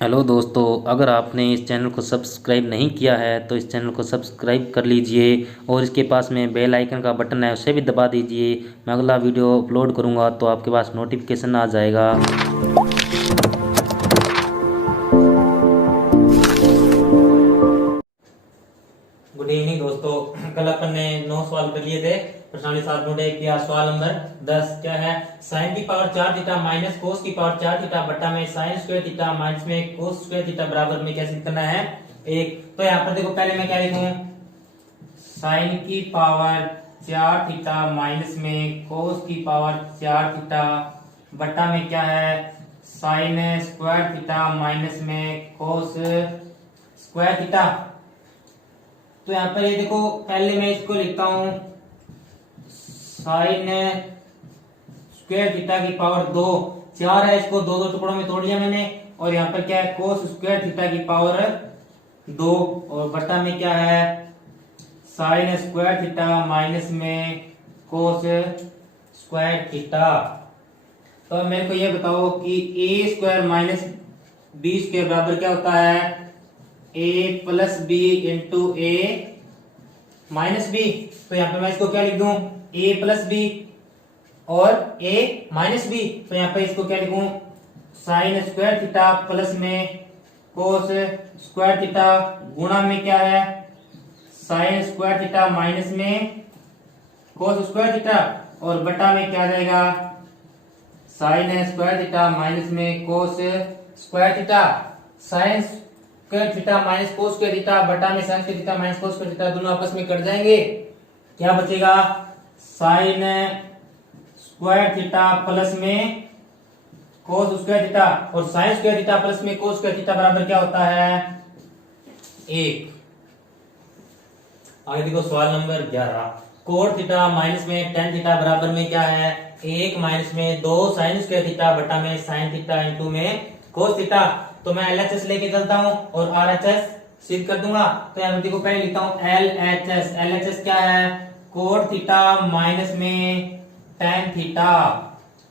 Hello दोस्तों, अगर आपने इस चैनल को सब्सक्राइब नहीं किया है तो इस चैनल को सब्सक्राइब कर लीजिए और इसके पास में बेल आइकन का बटन है उसे भी दबा दीजिए। मैं अगला वीडियो अपलोड करूंगा तो आपके पास नोटिफिकेशन आ जाएगा। गुड इवनिंग दोस्तों। कल अपन ने 9 सवाल कर लिए थे। प्रश्नावली 7.1 किया। सवाल नंबर 10 क्या है? साइन की पावर 4 थीटा माइनस कोस की पावर 4 थीटा बट्टा में साइन स्क्वायर थीटा माइनस में कोस स्क्वायर थीटा बराबर में कैसे करना है? एक तो यहाँ पर देखो, पहले मैं क्या लिखूं? साइन की पावर 4 थीटा माइनस में कोस की पावर 4 थीटा बट्टा में क्या है? साइन स्क्वायर थीटा माइनस में कोस स्क्वायर थीटा। तो यहाँ पर ये देखो, पहले मैं इसको लिखता हूं साइन स्क्वायर थीटा की पावर 2 4 है, इसको दो दो टुकड़ों में तोड़ लिया मैंने। और यहाँ पर क्या है? कोस स्क्वायर थीटा की पावर 2 और बटा में क्या है? साइन स्क्वायर थीटा माइनस में कोस स्क्वायर थीटा। तो अब मेरे को ये बताओ कि ए स्क्वायर माइनस बी स्क्वायर बराबर क्या होता है? A plus B into A minus B. तो यहाँ पे मैं इसको क्या लिख दूं? ए प्लस बी और ए माइनस बी। तो यहाँ पे इसको क्या लिखूं? साइन स्क्वायर थीटा प्लस में कोस स्क्वायर थीटा गुणा में क्या है? साइन स्क्वायर थीटा माइनस में कोस स्क्वायर थीटा और बटा में क्या आ जाएगा? साइन स्क्वायर थीटा माइनस में cos square theta. Sine square theta minus cos square theta बटा में sign square theta minus cos square theta दोनों आपस में कट जाएंगे। क्या बचेगा? साइन स्क्वायर थीटा प्लस में कोस स्क्वायर थीटा और साइन स्क्वायर थीटा प्लस में कोस स्क्वायर थीटा बराबर क्या होता है? 1। आगे देखो सवाल नंबर 11। कोट थीटा माइनस में टेन थीटा बराबर में क्या है? 1 माइनस में 2 साइन स्क्वायर थीटा बटा में साइन थीटा इंटू में कोस थीटा। तो मैं एलएचएस लेके चलता हूं और आरएचएस सिद्ध कर दूंगा। तो यहाँ देखो, पहले लिखता हूं एलएचएस। एलएचएस क्या है? कोट थीटा माइनस में टेन थीटा।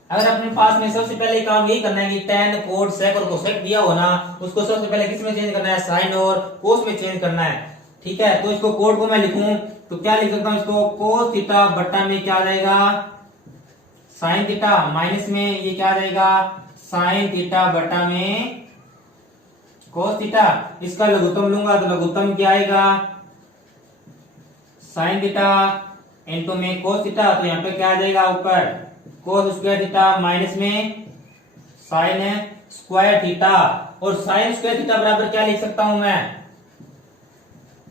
अगर अपने पास में सबसे पहले काम यही करना है कि टेन कोट सेक और कोसेक दिया हो ना, उसको सबसे पहले किस में चेंज करना है? साइन और कोस में चेंज करना है। ठीक है, तो इसको कोड को मैं लिखूं तो क्या लिख सकता हूं? इसको कोस थीटा बट्टा में क्या आ जाएगा? साइन थीटा माइनस में ये क्या आ जाएगा? साइन थीटा बट्टा में कोस थीटा। इसका लघुत्तम लूंगा तो लघुत्तम क्या आएगा? साइन थीटा इंटू में कोस थीटा। तो यहाँ पे क्या आ जाएगा? ऊपर कोस स्क्वायर थीटा माइनस में साइन स्क्वायर थीटा। और साइन स्क्वायर थीटा बराबर क्या लिख सकता हूं मैं?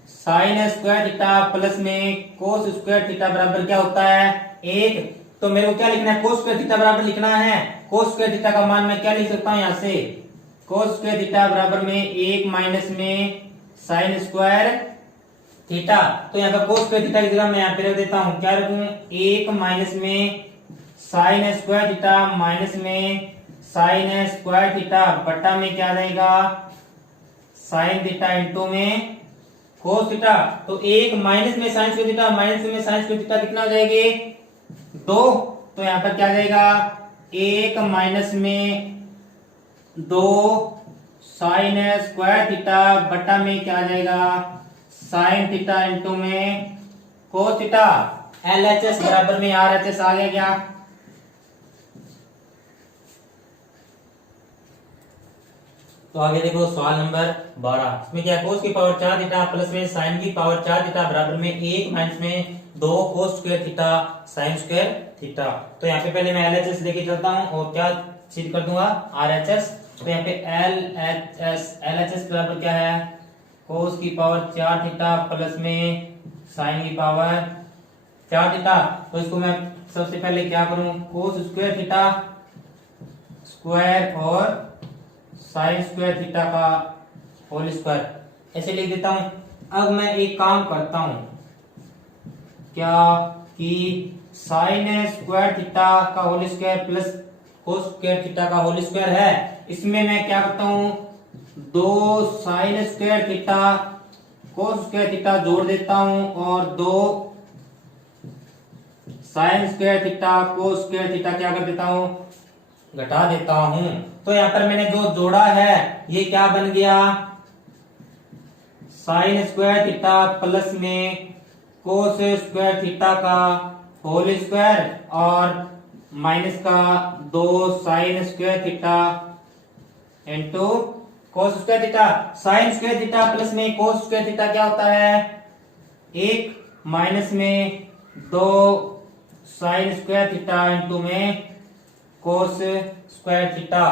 साइन स्क्वायर थीटा प्लस में कोस स्क्वायर थीटा बराबर क्या होता है? 1। तो मेरे को क्या लिखना है? कोस स्क्वायर थीटा बराबर लिखना है। कोस स्क्वायर थीटा का मान मैं क्या लिख सकता हूं? यहां से कोस स्क्वायर थीटा बराबर में 1 माइनस में साइन स्क्वायर थीटा। तो यहाँ पर कोस स्क्वायर थीटा की जगह मैं यहाँ पे रख देता हूं। क्या रखूं? 1 माइनस में साइन स्क्वायर थीटा माइनस में साइन स्क्वायर थीटा बट्टा में क्या रहेगा? साइन थीटा इंटू में कोस थीटा। तो 1 माइनस में साइन स्क्वायर थीटा माइनस में साइन स्क्वायर थीटा कितना हो जाएगी? 2। तो यहाँ पर क्या जाएगा? 1 माइनस में 2 साइन स्क्वायर थीटा बटा में क्या आ जाएगा? साइन थीटा इंटू में कोस थीटा। एलएचएस बराबर में आरएचएस आ गया क्या? तो आगे देखो सवाल नंबर 12। इसमें क्या है? कोस की पावर 4 थीटा प्लस में साइन की पावर 4 थीटा बराबर में 1 माइनस में 2 कोस square theta sine square theta. तो यहाँ पे पहले मैं एलएचएस लेके चलता हूँ और क्या सिद्ध कर दूंगा? आरएचएस। तो यहाँ पे एलएचएस बराबर क्या है? कोस की पावर 4 थीटा प्लस में साइन की पावर 4 थीटा। तो इसको मैं सबसे पहले क्या करूं? कोस स्क्वायर थीटा स्क्वायर और साइन स्क्वायर थीटा का होल स्क्वायर ऐसे लिख देता हूं। अब मैं एक काम करता हूं, क्या कि साइन स्क्वायर थीटा का whole square plus cos square theta का होल स्क्वायर है, इसमें मैं क्या करता हूं? 2 sine square theta cos square theta जोड़ देता हूं और 2 sine square theta cos square theta क्या कर देता हूं? घटा देता हूं। तो यहाँ पर मैंने जो जोड़ा है ये क्या बन गया, साइन स्क्वायर थीटा प्लस में कोस स्क्वायर थीटा का होल स्क्वायर और माइनस का 2 sine square theta into cos square theta. Sine square theta plus में कोस स्क्वायर थीटा क्या होता है, 1 माइनस में 2 साइन स्क्वायर थीटा इंटू में कोस स्क्वायर थीटा।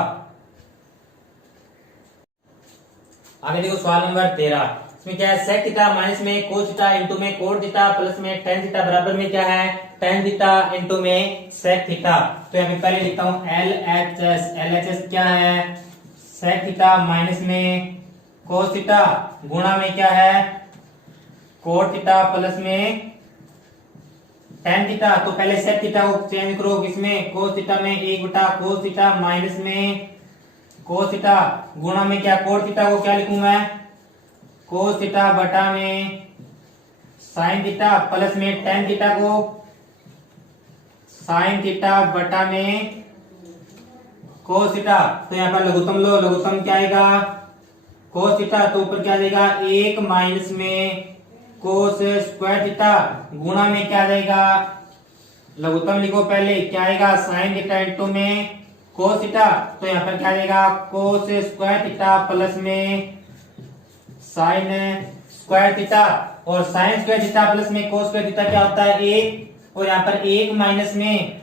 आगे देखो सवाल नंबर 13, इसमें क्या है, सेक थीटा माइनस में कोस थीटा इंटू में कोट थीटा प्लस में टेन थीटा बराबर में क्या है, टेन थीटा इंटू में सेक थीटा। तो यहाँ पे पहले लिखता हूं LHS क्या है, सेक थीटा माइनस में कोस थीटा गुणा में क्या है, कोट थीटा प्लस में टेन थीटा। तो पहले सेक थीटा को चेंज करो किसमें, कोस थीटा में, 1 बटा कोस थीटा माइनस में कोस थीटा गुणा में क्या, कोट थीटा को क्या लिखूं मैं, कोस थीटा बटा में साइन थीटा प्लस में टेन थीटा को साइन थीटा बटा में कोस थीटा। तो यहाँ पर लघुत्तम लो, लघुत्तम क्या आएगा, कोस थीटा, तो ऊपर क्या जाएगा 1 माइनस में कोस स्क्वायर थीटा गुणा में क्या जाएगा, लघुत्तम लिखो पहले, क्या आएगा साइन थीटा इंटू में कोस थीटा। तो यहाँ पर क्या जाएगा कोस स्क्वायर थीटा प्लस में साइन स्क्वायर थीटा, और साइन स्क्वायर थीटा प्लस में कोस स्क्वायर थीटा क्या होता है 1, और यहाँ पर 1 माइनस में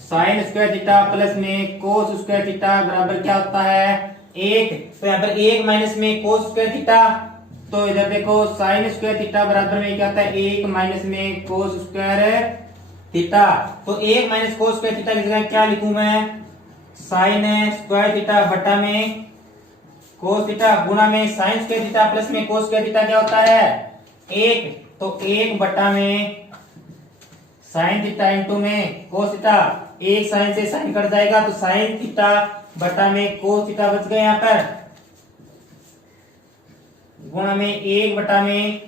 साइन स्क्वायर थीटा प्लस में कोस स्क्वायर थीटा बराबर क्या होता है 1। तो यहाँ पर 1 माइनस में कोस स्क्वायर थीटा, तो इधर देखो साइन स्क्वायर थीटा बराबर में क्या होता है 1 माइनस में कोस स्क्वायर थीटा। तो 1 माइनस कोस स्क्वायर थीटा की जगह क्या लिखूं मैं, साइन स्क्वायर थीटा बटा में कोस थीटा गुणा में साइन स्क्वायर थीटा प्लस में कोस स्क्वायर थीटा क्या होता है 1, तो 1 बटा में साइन थीटा इंटू में कोस थीटा, 1 साइन से साइन कट जाएगा तो साइन थीटा बटा में कोस थीटा बच गए यहाँ पर, गुणा में 1 बटा में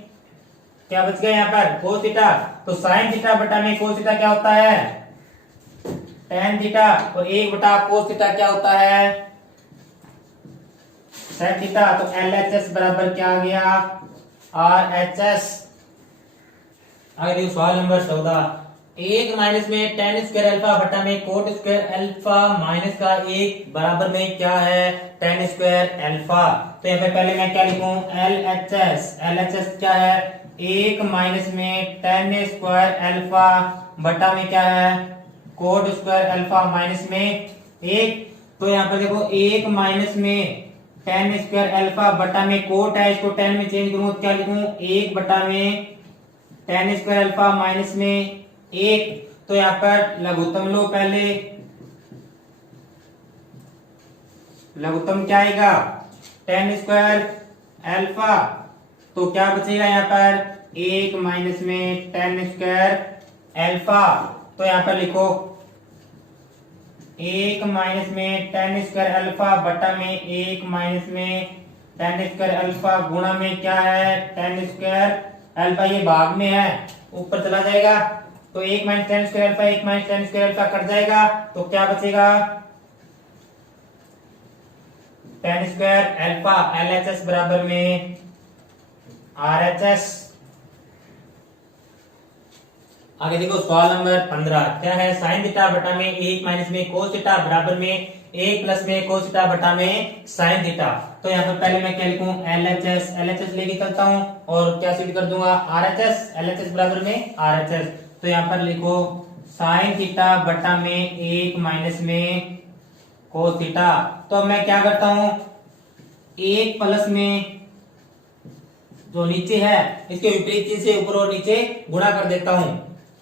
क्या बच गया यहाँ पर कोस थीटा। तो साइन थीटा बटा में कोस थीटा क्या होता है टेन थीटा, और 1 बटा कोस थीटा क्या होता है सेक थीटा। तो LHS बराबर क्या आ गया RHS। आगे देखो सवाल नंबर 14, 1 माइनस में टेन स्क्वायर अल्फा बटा में कोट स्क्वायर अल्फा माइनस का 1 बराबर में क्या है टेन स्क्वायर अल्फा। तो यहाँ पे पहले मैं क्या लिखूं LHS क्या है 1 माइनस में टेन स्क्वायर अल्फा बटा में क्या है कोट स्क्वायर अल्फा माइनस में 1। तो यहाँ पर देखो 1 माइनस में टेन स्क्वायर अल्फा बटा में कोट है, इसको 10 में चेंज करूं तो क्या लिखूं 1 बटा में टेन स्क्वायर अल्फा माइनस में 1। तो यहाँ पर लघुत्तम लो पहले, लघुत्तम क्या आएगा टेन स्क्वायर अल्फा, तो क्या बचेगा यहाँ पर 1 माइनस में टेन स्क्वायर अल्फा। तो यहाँ पर लिखो 1 माइनस में टेन स्क्वायर अल्फा बटा में 1 माइनस में टेन स्क्वायर अल्फा गुणा में क्या है टेन स्क्वायर अल्फा, ये भाग में है ऊपर चला जाएगा, तो 1 minus ten square alpha 1 minus ten square alpha cut जाएगा, तो क्या बचेगा टेन स्क्वायर अल्फा। LHS बराबर में RHS। आगे देखो सवाल नंबर 15, क्या है साइन थीटा बटा में 1 माइनस में कोस थीटा बराबर में 1 प्लस में कोस थीटा बटा में साइन थीटा। तो यहाँ पर पहले मैं क्या लिखूं LHS लेके चलता हूं और क्या सिद्ध कर दूंगा LHS बराबर में RHS। तो यहाँ पर लिखो साइन थीटा बटा में 1 माइनस में कोस थीटा। तो अब मैं क्या करता हूं 1 प्लस में जो नीचे है इसके विपरीत चिन्ह से ऊपर और नीचे गुणा कर देता हूं,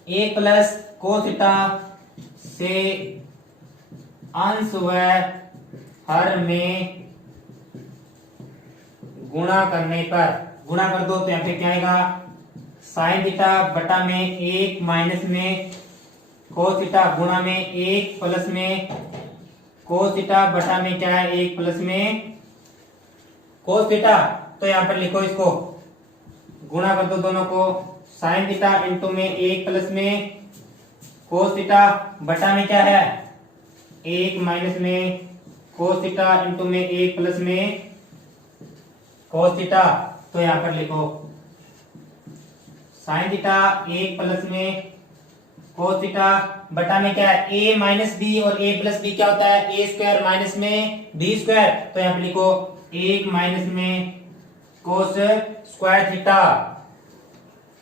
1 प्लस कोस थीटा से अंश व हर में गुणा करने पर गुणा कर दो, तो यहाँ पे क्या आएगा साइन थीटा बटा में 1 माइनस में कोस थीटा गुणा में 1 प्लस में कोस थीटा बटा में क्या है 1 प्लस में कोस थीटा। तो यहाँ पर लिखो इसको गुणा कर दो दोनों को, साइन थीटा इंटू में 1 प्लस में कोस थीटा बटा में क्या है एक माइनस में कोस थीटा इंटू में एक प्लस में कोस थीटा। तो यहां पर लिखो साइन थीटा एक प्लस में कोस थीटा बटा में क्या है ए माइनस बी, और ए प्लस बी क्या होता है ए स्क्वायर माइनस में बी स्क्वायर। तो यहां पर लिखो एक माइनस में कोस स्क्वायर थीटा,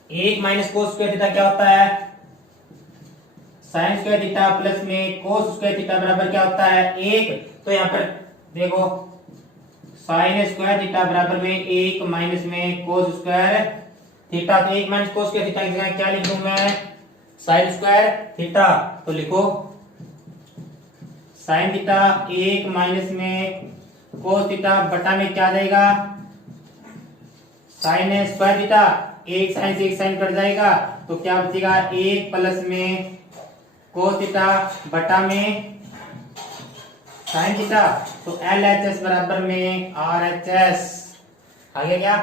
एक माइनस कोस स्क्वायर थीटा क्या होता है साइन स्क्वायर थीटा प्लस में कोस स्क्वायर थीटा बराबर क्या होता है एक। तो यहां पर देखो साइन स्क्वायर थीटा बराबर में एक माइनस में कोस स्क्वायर थीटा। तो एक माइनस कोस स्क्वायर थीटा की जगह क्या लिख दूं मैं साइन स्क्वायर थीटा। तो लिखो साइन थीटा एक माइनस में कोस थीटा बटा में क्या जाएगा साइन स्क्वायर थीटा, एक साइन से एक साइन कट जाएगा तो क्या बचेगा एक प्लस में कोस थीटा बटा में साइन थीटा। तो एल एच एस बराबर में आर एच एस। आगे क्या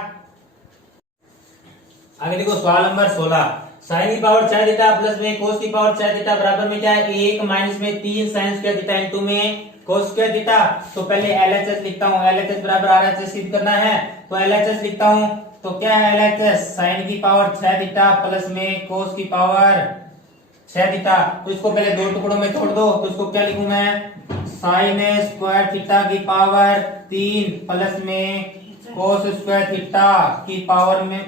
आगे देखो सवाल नंबर 16 साइन की पावर 4 थीटा प्लस में कोस की पावर 4 थीटा बराबर में क्या है एक माइनस में 3 साइन स्क्वायर थीटा इंटू में कोस स्क्वायर थीटा। तो पहले एलएचएस लिखता हूं, एलएचएस बराबर आरएचएस सिद्ध करना है तो एलएचएस लिखता हूं। तो क्या है एलएचएस साइन की पावर 6 थीटा प्लस में कोस की पावर 6 थीटा। तो इसको पहले दो टुकड़ों में तोड़ दो तो इसको क्या लिखूं मैं साइन स्क्वायर थीटा की पावर 3 प्लस में कोस स्क्वायर थीटा की पावर में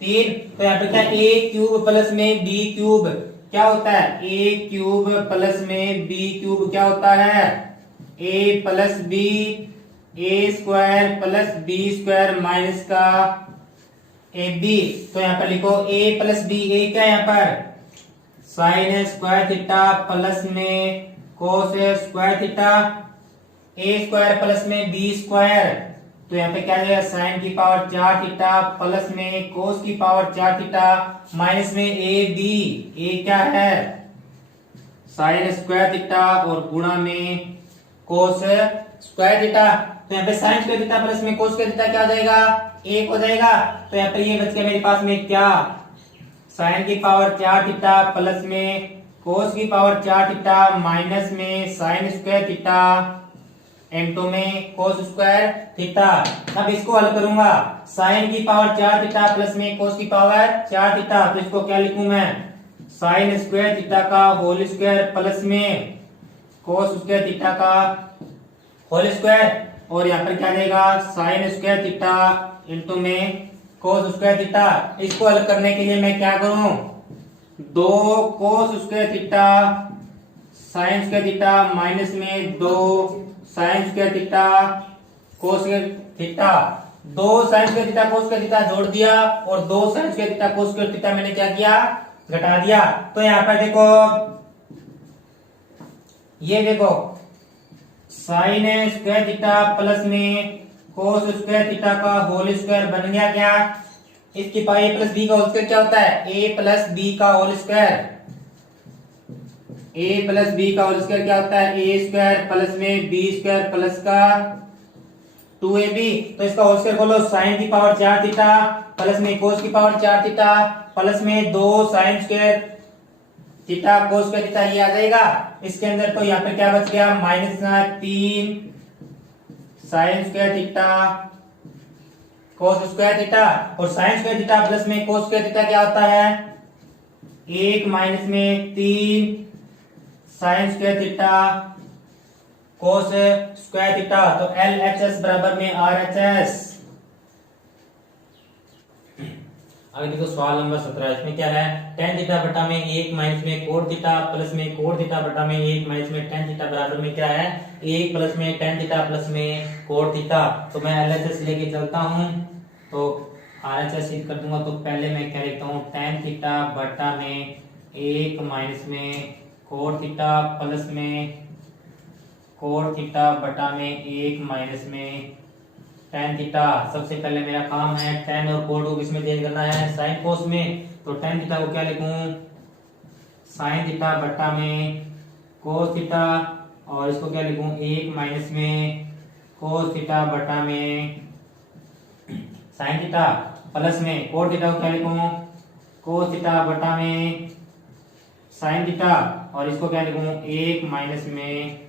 3। तो यहाँ पे क्या ए क्यूब प्लस में बी क्यूब क्या होता है ए क्यूब प्लस में बी क्यूब क्या होता है A plus B, A square plus B square minus का ए बी। तो यहाँ पर लिखो ए प्लस बी, ए क्या है यहाँ पर साइन स्क्वायर थीटा प्लस में कोस स्क्वायर थीटा, ए स्क्वायर प्लस में बी स्क्वायर। तो यहाँ पे क्या जाएगा साइन की पावर 4 थीटा प्लस में कोस की पावर 4 थीटा माइनस में ए बी, ए क्या है साइन स्क्वायर थीटा और गुणा में कोस स्क्वायर थीटा। तो यहाँ पे साइन स्क्वायर थीटा प्लस में कोस स्क्वायर थीटा क्या हो जाएगा एक हो जाएगा। तो यहाँ पे ये बच गया मेरे पास में क्या साइन की पावर 4 थीटा प्लस में कोस की पावर 4 थीटा माइनस में साइन स्क्वायर थीटा इंटू में कोस स्क्वायर थीटा। अब इसको हल करूंगा साइन की पावर 4 थीटा प्लस में कोस की पावर 4 थीटा। तो इसको क्या लिखूं मैं साइन स्क्वायर थीटा का होल स्क्वायर प्लस में कोस स्क्वायर थीटा का होल स्क्वायर, और यहाँ पर क्या देगा साइन स्क्वायर थीटा इंटू में कोस स्क्वायर थीटा। इसको हल करने के लिए मैं क्या करूं दो cos square theta sine square theta minus में दो sine square theta cos square theta, दो sine square theta cos square theta जोड़ दिया और दो sine square theta cos square theta मैंने क्या किया घटा दिया। तो यहाँ पर देखो ये देखो साइन स्क्वायर थीटा प्लस में कोस स्क्वायर थीटा का होल स्क्वायर बन गया क्या इसकी पावर ए प्लस बी का होल स्क्वायर क्या होता है ए प्लस बी का होल स्क्वायर, ए प्लस बी का होल स्क्वायर क्या होता है ए स्क्वायर प्लस में बी स्क्वायर प्लस का 2ab। तो इसका होल स्क्वायर बोलो साइन की पावर 4 थीटा प्लस में कोस की पावर 4 थीटा प्लस में दो sine square theta cos square theta ये आ जाएगा इसके अंदर। तो यहाँ पे क्या बच गया minus 3 sign square theta cos square theta, और साइन स्क्वायर थीटा प्लस में कोस स्क्वायर थीटा क्या होता है 1 माइनस में 3 sign square theta cos square theta. तो एल एच एस बराबर में आर एच एस। अभी देखो सवाल नंबर 17 इसमें क्या है tan थीटा बटा में 1 माइनस में कोट थीटा प्लस में कोट थीटा बटा में 1 माइनस में tan थीटा बराबर में क्या है 1 प्लस में tan थीटा प्लस में कोट थीटा। तो मैं एलएचएस लेके चलता हूं तो आरएचएस कर दूंगा। तो पहले मैं क्या लिखता हूं tan थीटा बटा में 1 माइनस में कोट थीटा प्लस में कोट थीटा बटा में 1 माइनस में tan थीटा। सबसे पहले मेरा काम है tan और कोट को किसमें चेंज करना है साइन कोस में। तो tan थीटा को क्या लिखूं साइन थीटा बटा में कोस थीटा, और इसको क्या लिखूं 1 माइनस में कोस थीटा बटा में साइन थीटा प्लस में कोट थीटा को क्या लिखूं कोस थीटा बटा में साइन थीटा, और इसको क्या लिखूं 1 माइनस में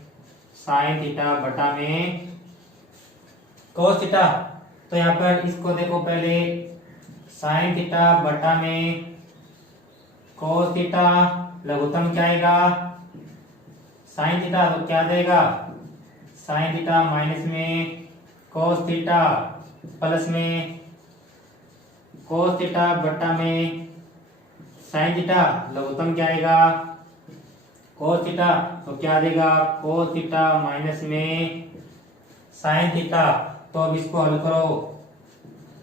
साइन थीटा बटा में कोस थीटा। तो यहाँ पर इसको देखो पहले, साइन थीटा बटा में कोस थीटा, लघुत्तम क्या आएगा साइन थीटा, तो क्या देगा साइन थीटा माइनस में कोस थीटा प्लस में कोस थीटा बटा में साइन थीटा, लघुत्तम क्या आएगा कोस थीटा, तो क्या देगा कोस थीटा माइनस में साइन थीटा। तो अब इसको हल करो,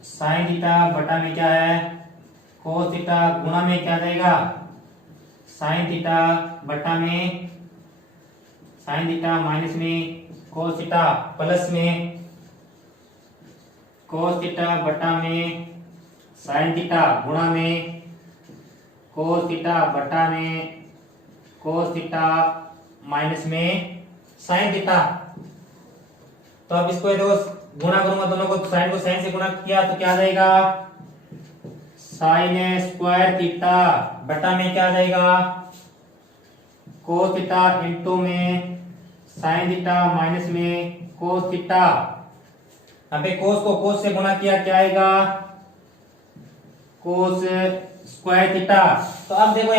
साइन थीटा बटा में क्या है कोस थीटा, गुणा में क्या देगा साइन थीटा बटा में साइन थीटा माइनस में कोस थीटा प्लस में कोस थीटा बटा में साइन थीटा गुणा में कोस थीटा बटा में कोस थीटा माइनस में साइन थीटा। तो अब इसको ये दोस्त गुणा करूंगा दोनों को, साइन को साइन से गुणा किया तो क्या आ जाएगा साइन स्क्वायर थीटा बटा में क्या आ जाएगा कोस थीटा इंटू में साइन थीटा माइनस में कोस थीटा। अबे कोस को कोस से गुणा किया क्या आएगा कोस स्क्वायर थीटा। तो अब देखो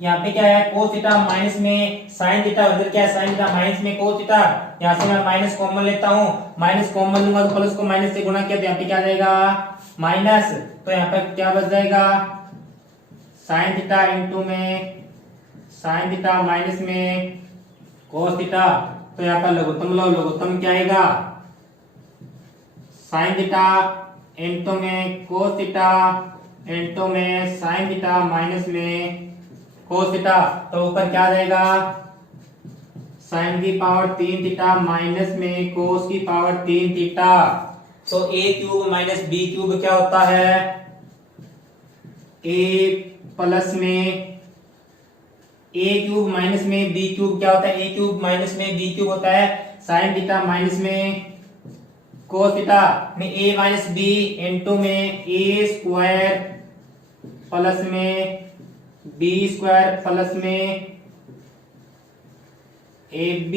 यहाँ पे क्या है कोस थीटा माइनस में साइन थीटा, उधर क्या है साइन थीटा माइनस में कोस थीटा। यहाँ से मैं माइनस कॉमन लेता हूँ, माइनस कॉमन लूंगा तो प्लस को माइनस से गुणा किया तो यहाँ पे क्या जाएगा माइनस। तो यहाँ पर क्या बच जाएगा साइन थीटा इंटू में साइन थीटा माइनस में कोस थीटा। तो यहाँ पर लघुत्तम लो, लघुत्तम क्या आएगा साइन थीटा इंटू में कोस थीटा इंटू में साइन थीटा माइनस में कोस थीटा। तो ऊपर क्या आ जाएगा साइन की पावर 3 थीटा माइनस में कोस की पावर 3 थीटा। तो a cube minus b cube क्या होता है a प्लस में a क्यूब माइनस में b क्यूब क्या होता है a क्यूब माइनस में b क्यूब होता है साइन थीटा माइनस में कोस थीटा में a माइनस b इंटू में a स्क्वायर प्लस में b स्क्वायर प्लस में ab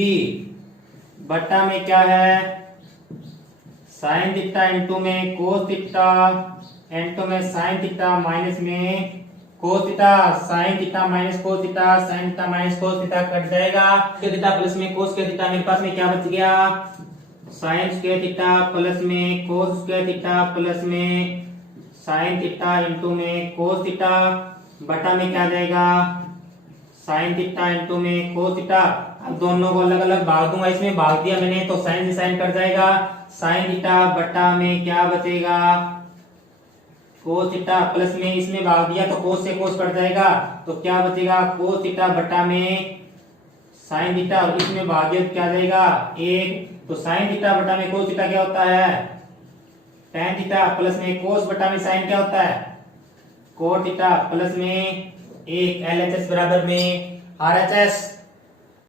बटा में क्या है साइन थीटा इंटू में कोस थीटा इंटू में साइन थीटा माइनस में cos theta. Sine theta minus cos theta, sine theta minus cos theta cut जाएगा, थीटा प्लस में कोस के थीटा। मेरे पास में क्या बच गया साइन स्क्वायर थीटा प्लस में कोस स्क्वायर थीटा प्लस में साइन थीटा इंटू में कोस थीटा बटा में क्या जाएगा साइन थीटा इंटू में कोस थीटा। अब दोनों को अलग अलग भाग दूंगा, इसमें भाग दिया मैंने तो साइन से साइन कट जाएगा, साइन थीटा बटा में क्या बचेगा कोस थीटा प्लस में इसमें भाग दिया तो कोस से कोस कट जाएगा तो क्या बचेगा कोस थीटा बटा में साइन थीटा, और इसमें भाग दिया तो क्या जाएगा एक। तो साइन थीटा बटा में कोस थीटा क्या होता है tan थीटा प्लस में कोस बटा में साइन क्या होता है कोट थीटा प्लस में एक LHS बराबर में RHS।